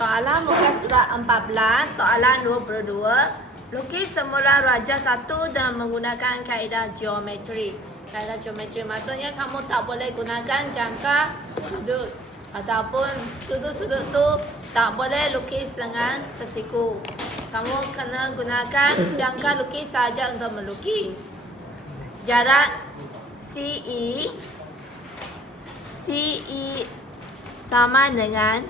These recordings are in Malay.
Soalan muka surat 14, soalan 22. Lukis semula raja satu dan menggunakan kaedah geometri. Kaedah geometri maksudnya kamu tak boleh gunakan jangka sudut. Ataupun sudut-sudut tu tak boleh lukis dengan sesiku. Kamu kena gunakan jangka lukis saja untuk melukis. Jarak CE sama dengan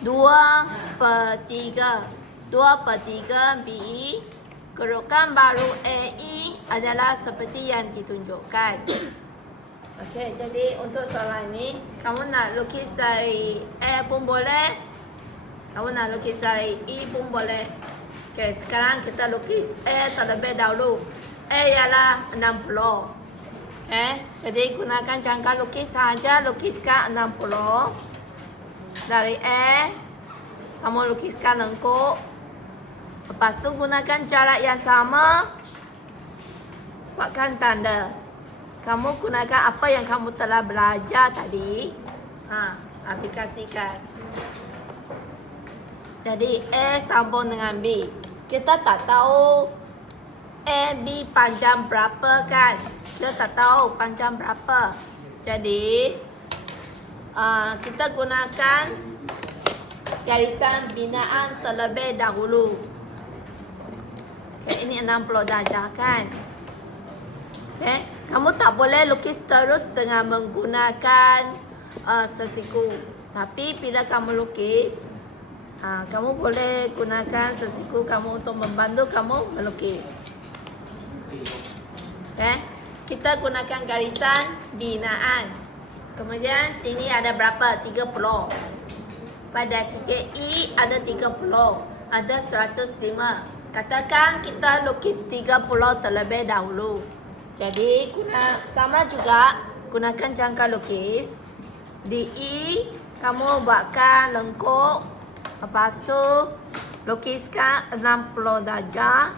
2/3 BE. Kerukan baru AE adalah seperti yang ditunjukkan. Okey, jadi untuk soalan ini, kamu nak lukis dari A pun boleh, kamu nak lukis dari E pun boleh. Okey, sekarang kita lukis A terlebih dahulu. A ialah 60. Okey, jadi gunakan jangka lukis saja, lukiskan 60. Dari A, kamu lukiskan lengkuk. Lepas tu gunakan jarak yang sama, buatkan tanda. Kamu gunakan apa yang kamu telah belajar tadi, aplikasikan. Jadi A sambung dengan B. Kita tak tahu A, B panjang berapa kan? Kita tak tahu panjang berapa. Jadi kita gunakan garisan binaan terlebih dahulu. Okay, ini 60 darjah kan? Okay. Kamu tak boleh lukis terus dengan menggunakan sesiku. Tapi bila kamu lukis, kamu boleh gunakan sesiku kamu untuk membantu kamu melukis. Okay. Kita gunakan garisan binaan. Kemudian sini ada berapa? 30. Pada titik E ada 30. Ada 105. Katakan kita lukis 30 terlebih dahulu. Jadi sama juga gunakan jangka lukis. Di E kamu buatkan lengkuk. Lepas tu lukiskan 60 darjah.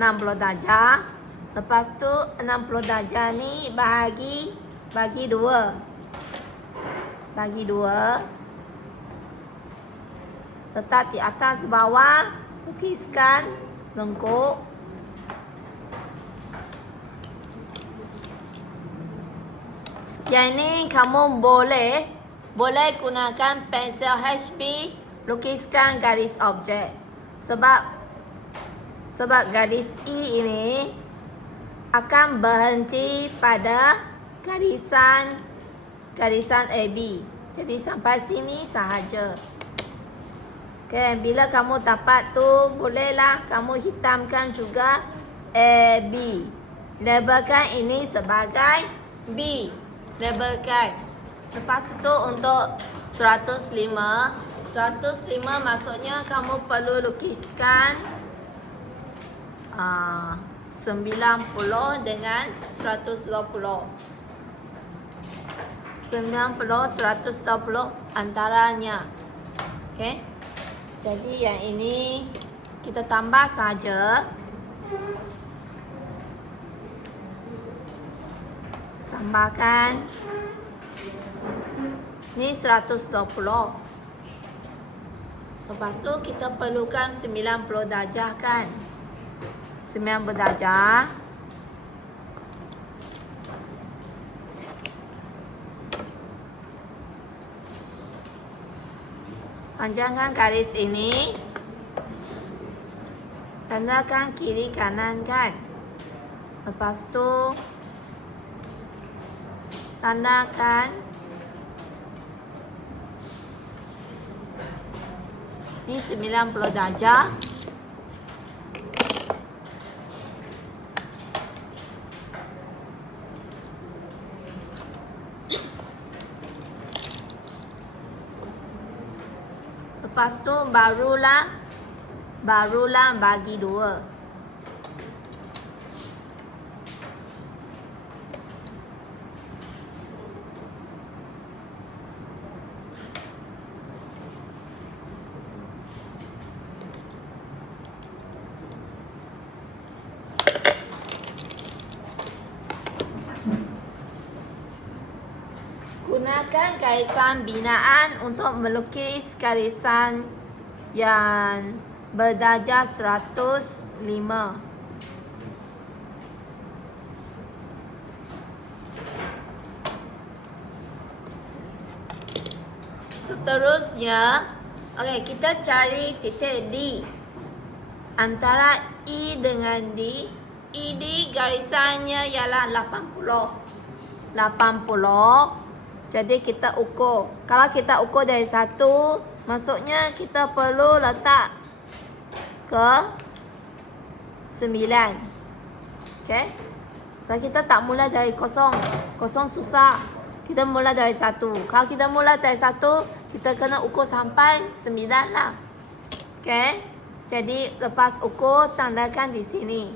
60 darjah. Lepas tu 60 darjah ni bagi 2. Bagi 2. Letak di atas bawah, lukiskan lengkuk. Yang ini kamu boleh gunakan pensel HB, lukiskan garis objek. Sebab garis E ini akan berhenti pada garisan AB. Jadi sampai sini sahaja. Okay, bila kamu dapat tu, bolehlah kamu hitamkan juga AB. Labelkan ini sebagai B. Labelkan. Lepas tu untuk 105. 105 maksudnya kamu perlu lukiskan 90 dengan 120. 90, 120 antaranya. Okay. Jadi yang ini kita tambah saja. Tambahkan. Ini 120. Lepas tu kita perlukan 90 darjah kan? 90 darjah. Panjangkan garis ini. Tandakan kiri kanan kan. Lepas tu tandakan ini 90 darjah. Lepas tu barulah bagi 2. gunakan garisan binaan untuk melukis garisan yang berdarjah 105. Seterusnya, okey, kita cari titik D antara E dengan D. ED garisannya ialah 80. Jadi kita ukur. Kalau kita ukur dari 1, maksudnya kita perlu letak ke 9. Okey. So kita tak mula dari kosong. Kosong susah. Kita mula dari 1. Kalau kita mula dari 1, kita kena ukur sampai 9 lah. Okey. Jadi lepas ukur, tandakan di sini.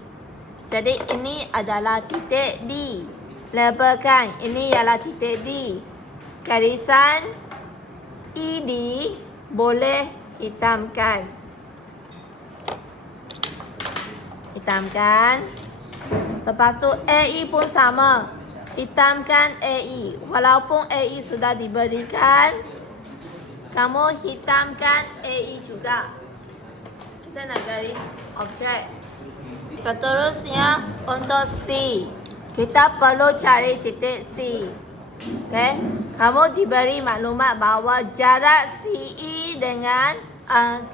Jadi ini adalah titik D. Labelkan. Ini ialah titik D. Garisan ED boleh hitamkan. Hitamkan. Lepas tu AE pun sama. Hitamkan AE. Walaupun AE sudah diberikan, kamu hitamkan AE juga. Kita nak garis objek. Seterusnya untuk C. Kita perlu cari titik C. Okay? Kamu diberi maklumat bahawa jarak CE dengan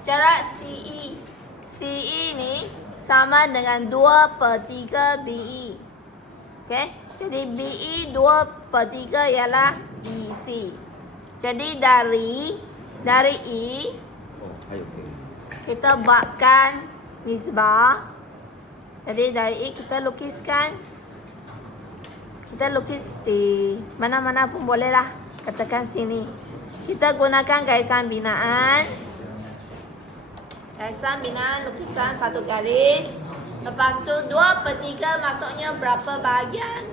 jarak CE ni sama dengan 2/3 BE. Okay? Jadi BE 2/3 ialah BC. Jadi dari E kita buatkan nisbah. Jadi dari E kita lukiskan. Kita lukis di mana-mana pun boleh lah. Katakan sini. Kita gunakan garisan binaan. Garisan binaan lukiskan satu garis. Lepas tu 2/3 maksudnya berapa bahagian?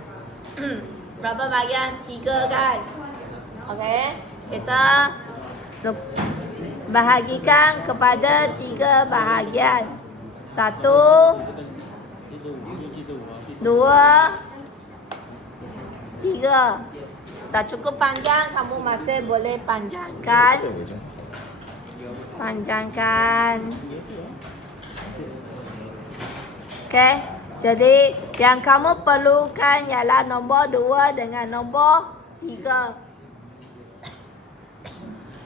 Berapa bahagian? 3 kan? Okey. Kita bahagikan kepada 3 bahagian. 1, 2, 3. Tak cukup panjang, kamu masih boleh panjangkan. Okey. Jadi yang kamu perlukan ialah nombor 2 dengan nombor 3.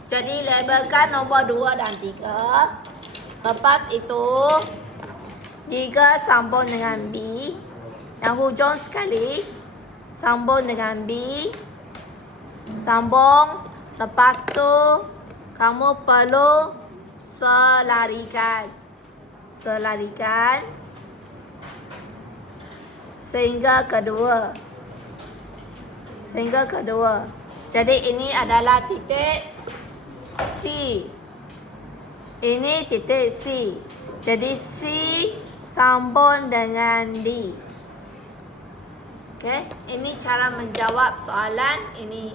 Jadi labelkan nombor 2 dan 3. Lepas itu 3 sambung dengan B. Yang hujung sekali sambung dengan B. Sambung. Lepas tu kamu perlu selarikan sehingga kedua. Jadi ini adalah titik C. Ini titik C. Jadi C sambung dengan D. Okey, ini cara menjawab soalan ini.